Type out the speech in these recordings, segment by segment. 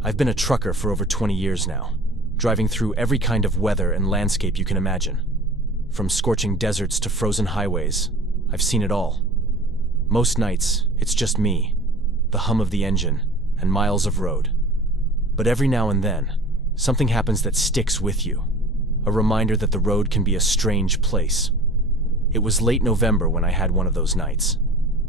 I've been a trucker for over 20 years now, driving through every kind of weather and landscape you can imagine. From scorching deserts to frozen highways, I've seen it all. Most nights, it's just me, the hum of the engine, and miles of road. But every now and then, something happens that sticks with you, a reminder that the road can be a strange place. It was late November when I had one of those nights.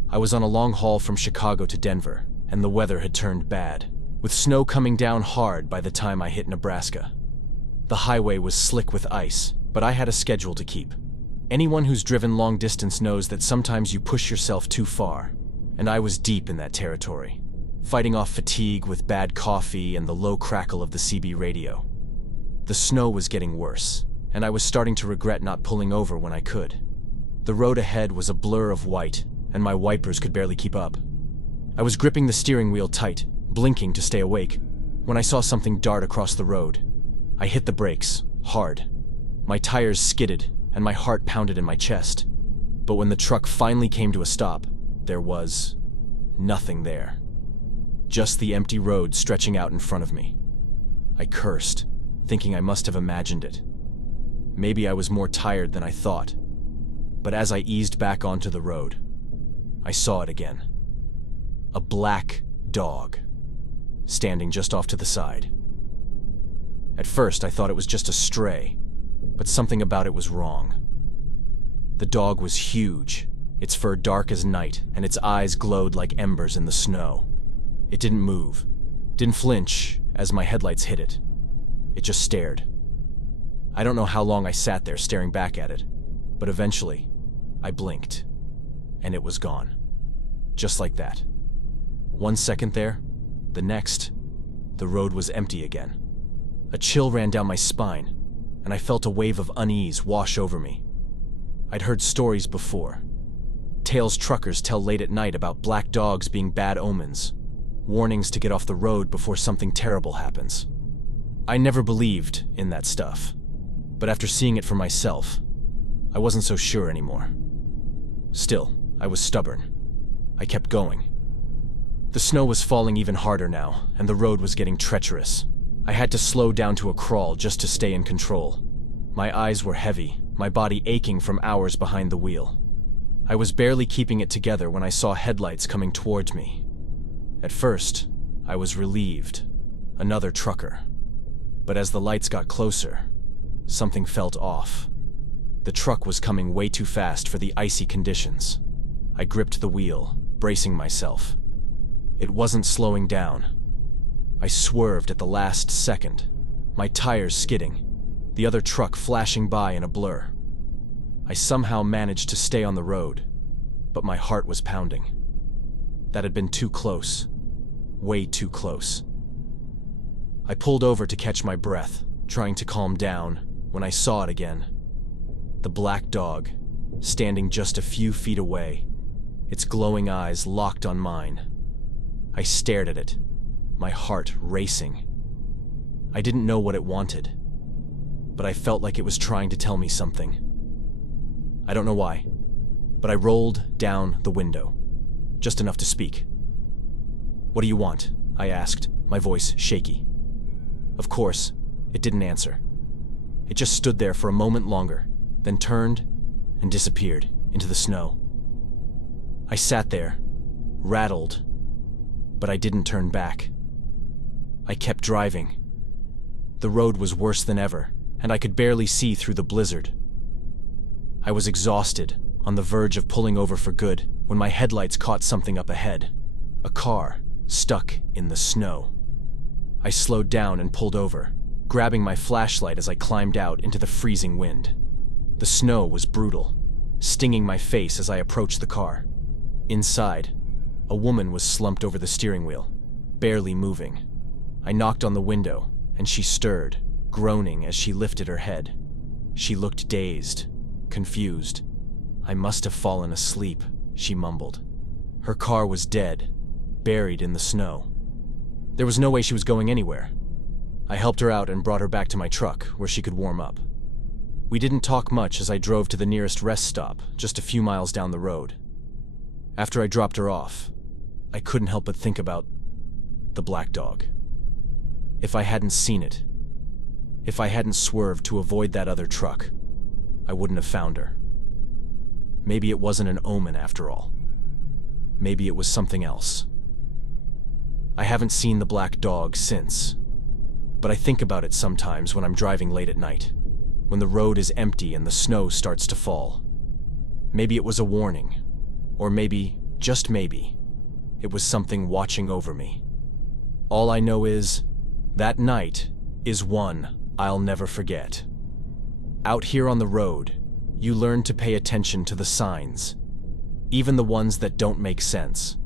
I was on a long haul from Chicago to Denver, and the weather had turned bad, with snow coming down hard by the time I hit Nebraska. The highway was slick with ice, but I had a schedule to keep. Anyone who's driven long distance knows that sometimes you push yourself too far, and I was deep in that territory, fighting off fatigue with bad coffee and the low crackle of the CB radio. The snow was getting worse, and I was starting to regret not pulling over when I could. The road ahead was a blur of white, and my wipers could barely keep up. I was gripping the steering wheel tight, blinking to stay awake, when I saw something dart across the road. I hit the brakes, hard. My tires skidded, and my heart pounded in my chest. But when the truck finally came to a stop, there was nothing there. Just the empty road stretching out in front of me. I cursed, thinking I must have imagined it. Maybe I was more tired than I thought. But as I eased back onto the road, I saw it again. A black dog, standing just off to the side. At first, I thought it was just a stray, but something about it was wrong. The dog was huge, its fur dark as night, and its eyes glowed like embers in the snow. It didn't move, didn't flinch as my headlights hit it. It just stared. I don't know how long I sat there staring back at it, but eventually, I blinked, and it was gone. Just like that. 1 second there, the next, the road was empty again. A chill ran down my spine, and I felt a wave of unease wash over me. I'd heard stories before. Tales truckers tell late at night about black dogs being bad omens, warnings to get off the road before something terrible happens. I never believed in that stuff, but after seeing it for myself, I wasn't so sure anymore. Still, I was stubborn. I kept going. The snow was falling even harder now, and the road was getting treacherous. I had to slow down to a crawl just to stay in control. My eyes were heavy, my body aching from hours behind the wheel. I was barely keeping it together when I saw headlights coming towards me. At first, I was relieved. Another trucker. But as the lights got closer, something felt off. The truck was coming way too fast for the icy conditions. I gripped the wheel, bracing myself. It wasn't slowing down. I swerved at the last second, my tires skidding, the other truck flashing by in a blur. I somehow managed to stay on the road, but my heart was pounding. That had been too close, way too close. I pulled over to catch my breath, trying to calm down, when I saw it again. The black dog, standing just a few feet away, its glowing eyes locked on mine. I stared at it, my heart racing. I didn't know what it wanted, but I felt like it was trying to tell me something. I don't know why, but I rolled down the window, just enough to speak. "What do you want?" I asked, my voice shaky. Of course, it didn't answer. It just stood there for a moment longer, then turned and disappeared into the snow. I sat there, rattled, but I didn't turn back. I kept driving. The road was worse than ever, and I could barely see through the blizzard. I was exhausted, on the verge of pulling over for good, when my headlights caught something up ahead. A car, stuck in the snow. I slowed down and pulled over, grabbing my flashlight as I climbed out into the freezing wind. The snow was brutal, stinging my face as I approached the car. Inside, a woman was slumped over the steering wheel, barely moving. I knocked on the window, and she stirred, groaning as she lifted her head. She looked dazed, confused. "I must have fallen asleep," she mumbled. Her car was dead, buried in the snow. There was no way she was going anywhere. I helped her out and brought her back to my truck, where she could warm up. We didn't talk much as I drove to the nearest rest stop, just a few miles down the road. After I dropped her off, I couldn't help but think about the black dog. If I hadn't seen it, if I hadn't swerved to avoid that other truck, I wouldn't have found her. Maybe it wasn't an omen after all. Maybe it was something else. I haven't seen the black dog since, but I think about it sometimes when I'm driving late at night, when the road is empty and the snow starts to fall. Maybe it was a warning, or maybe, just maybe, it was something watching over me. All I know is, that night is one I'll never forget. Out here on the road, you learn to pay attention to the signs, even the ones that don't make sense,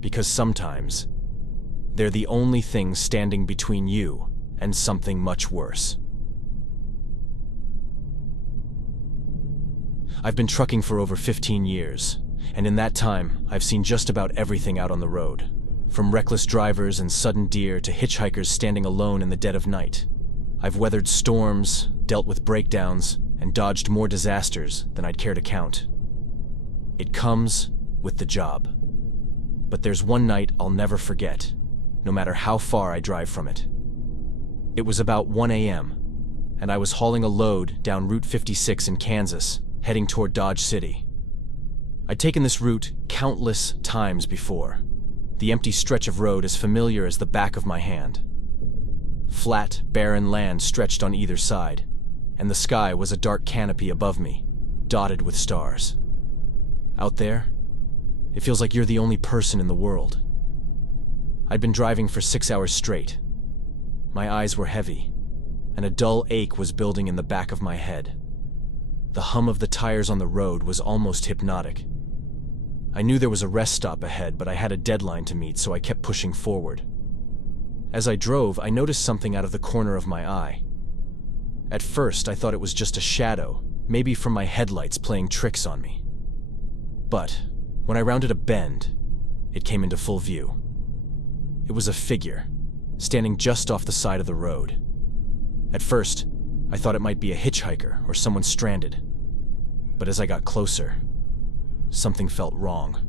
because sometimes they're the only thing standing between you and something much worse. I've been trucking for over 15 years, and in that time, I've seen just about everything out on the road, from reckless drivers and sudden deer to hitchhikers standing alone in the dead of night. I've weathered storms, dealt with breakdowns, and dodged more disasters than I'd care to count. It comes with the job. But there's one night I'll never forget, no matter how far I drive from it. It was about 1 a.m., and I was hauling a load down Route 56 in Kansas, heading toward Dodge City. I'd taken this route countless times before. The empty stretch of road as familiar as the back of my hand. Flat, barren land stretched on either side, and the sky was a dark canopy above me, dotted with stars. Out there, it feels like you're the only person in the world. I'd been driving for 6 hours straight. My eyes were heavy, and a dull ache was building in the back of my head. The hum of the tires on the road was almost hypnotic. I knew there was a rest stop ahead, but I had a deadline to meet, so I kept pushing forward. As I drove, I noticed something out of the corner of my eye. At first, I thought it was just a shadow, maybe from my headlights playing tricks on me. But when I rounded a bend, it came into full view. It was a figure, standing just off the side of the road. At first, I thought it might be a hitchhiker or someone stranded. But as I got closer, something felt wrong.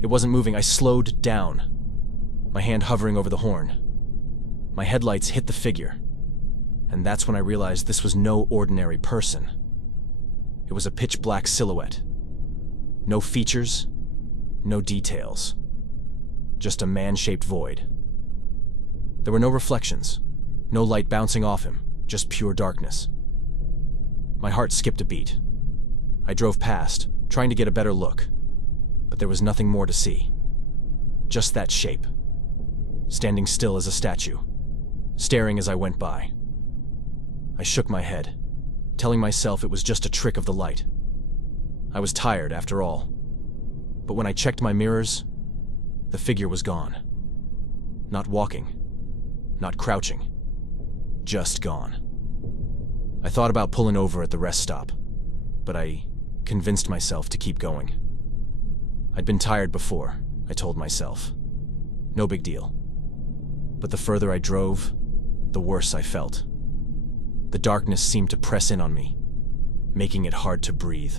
It wasn't moving. I slowed down, my hand hovering over the horn. My headlights hit the figure, and that's when I realized this was no ordinary person. It was a pitch-black silhouette. No features, no details. Just a man-shaped void. There were no reflections, no light bouncing off him, just pure darkness. My heart skipped a beat. I drove past, trying to get a better look, but there was nothing more to see. Just that shape, standing still as a statue, staring as I went by. I shook my head, telling myself it was just a trick of the light. I was tired, after all. But when I checked my mirrors, the figure was gone. Not walking, not crouching, just gone. I thought about pulling over at the rest stop, but I convinced myself to keep going. I'd been tired before, I told myself. No big deal. But the further I drove, the worse I felt. The darkness seemed to press in on me, making it hard to breathe.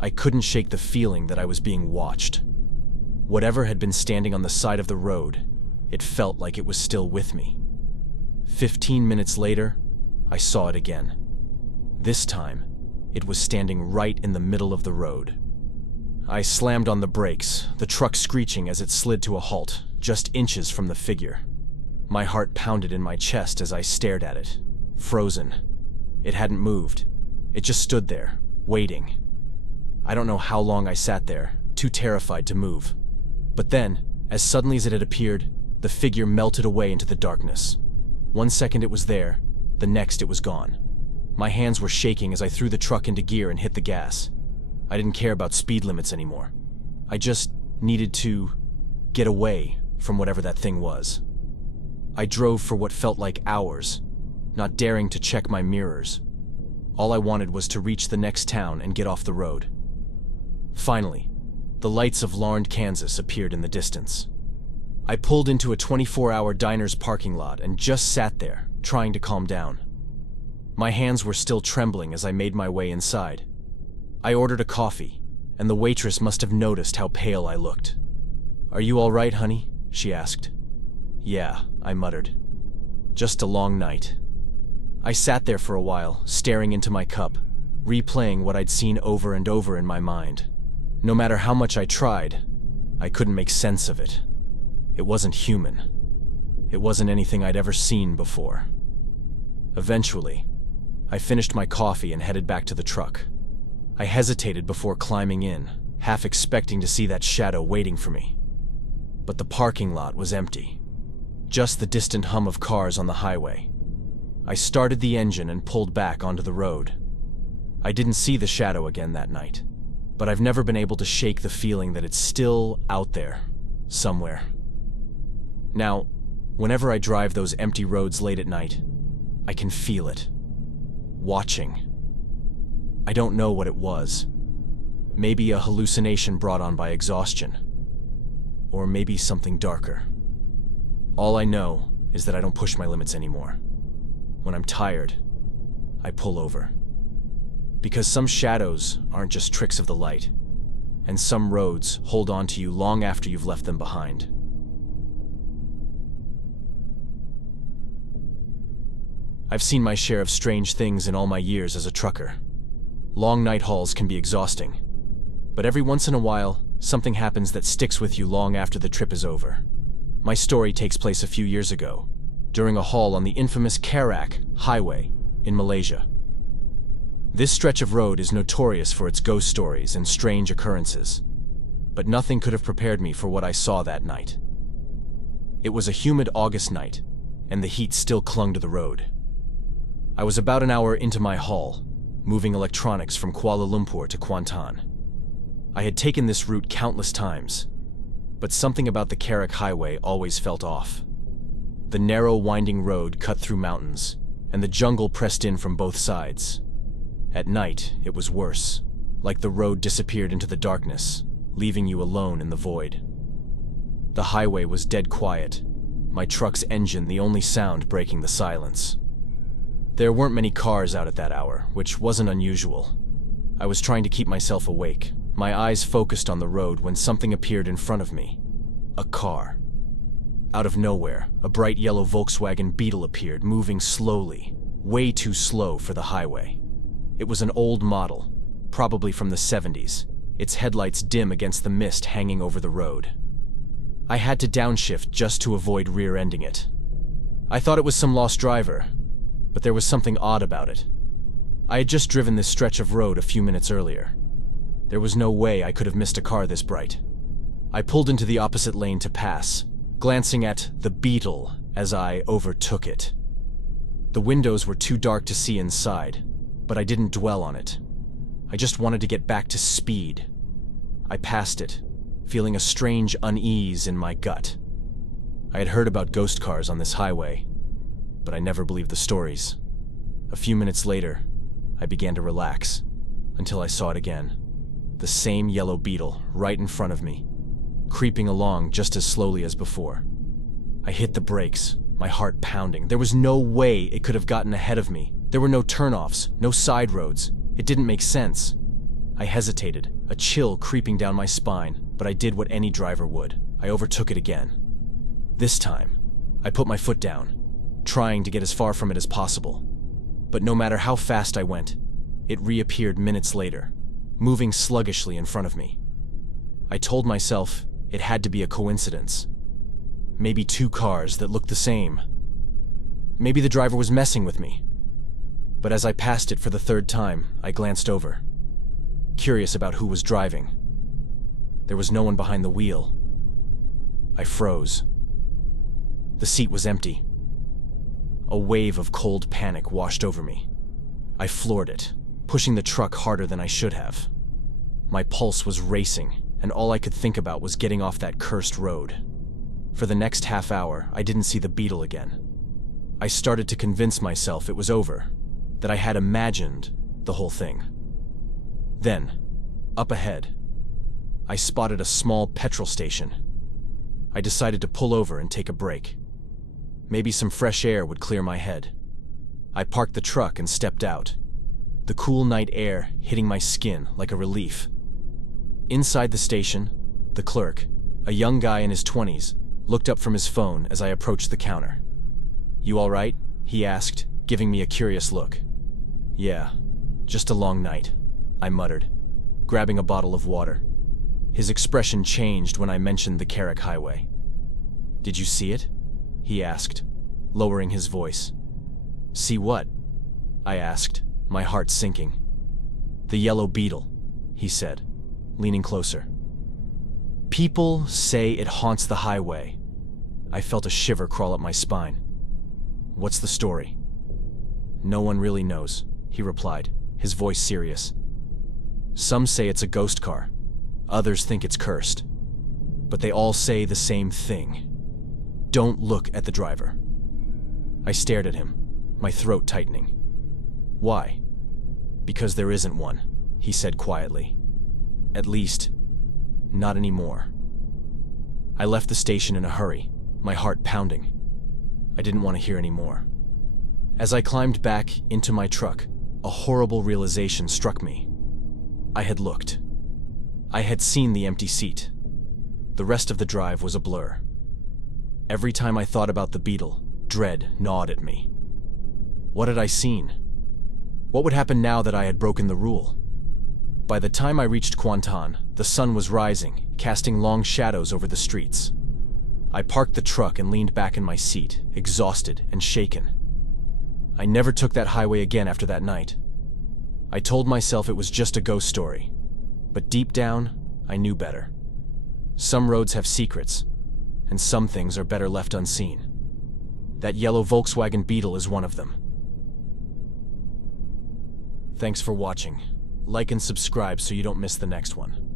I couldn't shake the feeling that I was being watched. Whatever had been standing on the side of the road, it felt like it was still with me. 15 minutes later, I saw it again. This time, it was standing right in the middle of the road. I slammed on the brakes, the truck screeching as it slid to a halt, just inches from the figure. My heart pounded in my chest as I stared at it, frozen. It hadn't moved. It just stood there, waiting. I don't know how long I sat there, too terrified to move. But then, as suddenly as it had appeared, the figure melted away into the darkness. 1 second it was there, the next it was gone. My hands were shaking as I threw the truck into gear and hit the gas. I didn't care about speed limits anymore. I just needed to get away from whatever that thing was. I drove for what felt like hours, not daring to check my mirrors. All I wanted was to reach the next town and get off the road. Finally, the lights of Larned, Kansas appeared in the distance. I pulled into a 24-hour diner's parking lot and just sat there, trying to calm down. My hands were still trembling as I made my way inside. I ordered a coffee, and the waitress must have noticed how pale I looked. "Are you all right, honey?" she asked. "Yeah," I muttered. just a long night. I sat there for a while, staring into my cup, replaying what I'd seen over and over in my mind. No matter how much I tried, I couldn't make sense of it. It wasn't human. It wasn't anything I'd ever seen before. Eventually, I finished my coffee and headed back to the truck. I hesitated before climbing in, half expecting to see that shadow waiting for me. But the parking lot was empty. Just the distant hum of cars on the highway. I started the engine and pulled back onto the road. I didn't see the shadow again that night, but I've never been able to shake the feeling that it's still out there, somewhere. Now, whenever I drive those empty roads late at night, I can feel it. Watching. I don't know what it was. Maybe a hallucination brought on by exhaustion. Or maybe something darker. All I know is that I don't push my limits anymore. When I'm tired, I pull over. Because some shadows aren't just tricks of the light, and some roads hold on to you long after you've left them behind. I've seen my share of strange things in all my years as a trucker. Long night hauls can be exhausting, but every once in a while, something happens that sticks with you long after the trip is over. My story takes place a few years ago, during a haul on the infamous Perak Highway in Malaysia. This stretch of road is notorious for its ghost stories and strange occurrences, but nothing could have prepared me for what I saw that night. It was a humid August night, and the heat still clung to the road. I was about an hour into my haul, moving electronics from Kuala Lumpur to Kuantan. I had taken this route countless times, but something about the Perak Highway always felt off. The narrow, winding road cut through mountains, and the jungle pressed in from both sides. At night, it was worse, like the road disappeared into the darkness, leaving you alone in the void. The highway was dead quiet, my truck's engine the only sound breaking the silence. There weren't many cars out at that hour, which wasn't unusual. I was trying to keep myself awake, my eyes focused on the road when something appeared in front of me. A car. Out of nowhere, a bright yellow Volkswagen Beetle appeared, moving slowly, way too slow for the highway. It was an old model, probably from the 70s, its headlights dim against the mist hanging over the road. I had to downshift just to avoid rear-ending it. I thought it was some lost driver, but there was something odd about it. I had just driven this stretch of road a few minutes earlier. There was no way I could have missed a car this bright. I pulled into the opposite lane to pass, glancing at the Beetle as I overtook it. The windows were too dark to see inside, but I didn't dwell on it. I just wanted to get back to speed. I passed it, feeling a strange unease in my gut. I had heard about ghost cars on this highway, but I never believed the stories. A few minutes later, I began to relax, until I saw it again. The same yellow Beetle right in front of me, creeping along just as slowly as before. I hit the brakes, my heart pounding. There was no way it could have gotten ahead of me. There were no turnoffs, no side roads. It didn't make sense. I hesitated, a chill creeping down my spine, but I did what any driver would. I overtook it again. This time, I put my foot down, trying to get as far from it as possible. But no matter how fast I went, it reappeared minutes later, moving sluggishly in front of me. I told myself it had to be a coincidence. Maybe two cars that looked the same. Maybe the driver was messing with me. But as I passed it for the third time, I glanced over, curious about who was driving. There was no one behind the wheel. I froze. The seat was empty. A wave of cold panic washed over me. I floored it, pushing the truck harder than I should have. My pulse was racing, and all I could think about was getting off that cursed road. For the next half hour, I didn't see the Beetle again. I started to convince myself it was over, that I had imagined the whole thing. Then, up ahead, I spotted a small petrol station. I decided to pull over and take a break. Maybe some fresh air would clear my head. I parked the truck and stepped out, the cool night air hitting my skin like a relief. Inside the station, the clerk, a young guy in his 20s, looked up from his phone as I approached the counter. You all right? He asked, giving me a curious look. Yeah, just a long night, I muttered, grabbing a bottle of water. His expression changed when I mentioned the Carrick Highway. Did you see it? He asked, lowering his voice. See what? I asked, my heart sinking. The yellow beetle, he said, leaning closer. People say it haunts the highway. I felt a shiver crawl up my spine. What's the story? No one really knows, he replied, his voice serious. Some say it's a ghost car. Others think it's cursed. But they all say the same thing. Don't look at the driver. I stared at him, my throat tightening. Why? Because there isn't one, he said quietly. At least, not anymore. I left the station in a hurry, my heart pounding. I didn't want to hear any more. As I climbed back into my truck, a horrible realization struck me. I had looked. I had seen the empty seat. The rest of the drive was a blur. Every time I thought about the beetle, dread gnawed at me. What had I seen? What would happen now that I had broken the rule? By the time I reached Kwantan, the sun was rising, casting long shadows over the streets. I parked the truck and leaned back in my seat, exhausted and shaken. I never took that highway again after that night. I told myself it was just a ghost story, but deep down, I knew better. Some roads have secrets, and some things are better left unseen. That yellow Volkswagen Beetle is one of them. Thanks for watching. Like and subscribe so you don't miss the next one.